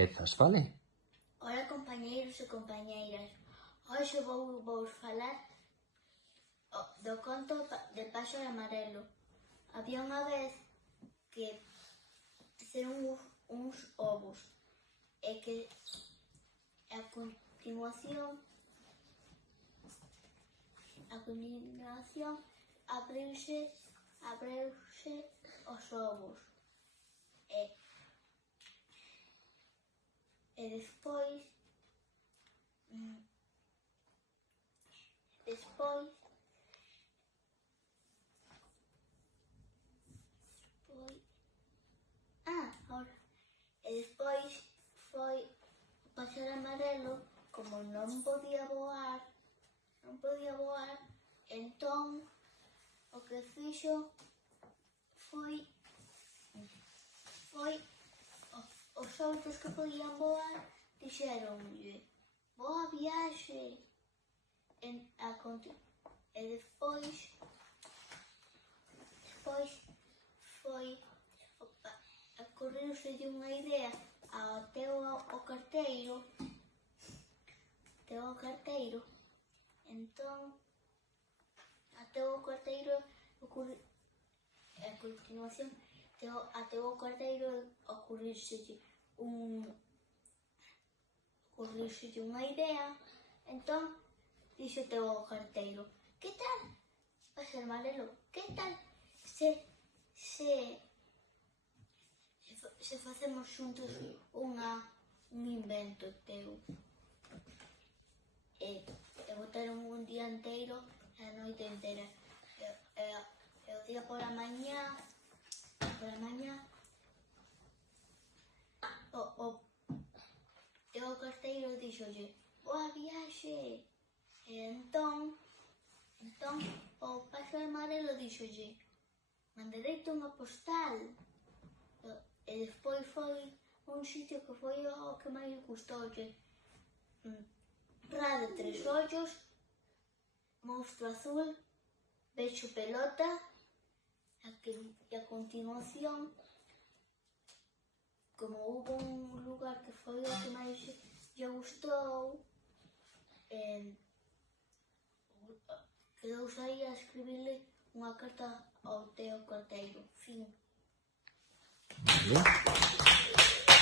pezas, vale? Ola, compañeiros e compañeiras, hoxe vou falar do conto de Páxaro Amarelo. Había unha vez que fixeron uns ovos e que a continuación abriuse os ovos e despois foi o Páxaro Amarelo, como non podía voar, entón o que fixo foi os outros que podían voar dixéronlle boa viaxe, e despois foi ocorreuselle unha idea ao carteiro, entón a continuación ao carteiro ocorreuselle unha idea, entón dixo ao carteiro: que tal, Páxaro Amarelo, que tal se facemos xuntos un invento teu? E botaron un día inteiro e a noite inteira e o día pola mañá o carteiro dixolle boa viaxe, e entón o Páxaro Amarelo dixolle mandareite unha postal, e despois foi un sitio que foi o que máis gustoulle: Ra de tres ollos, Monstro azul, Beicho pelota, e a continuación, como hubo un lugar que foi o que máis lle gustou, quedou aí a escribirle unha carta ao carteiro. Fin. Vale.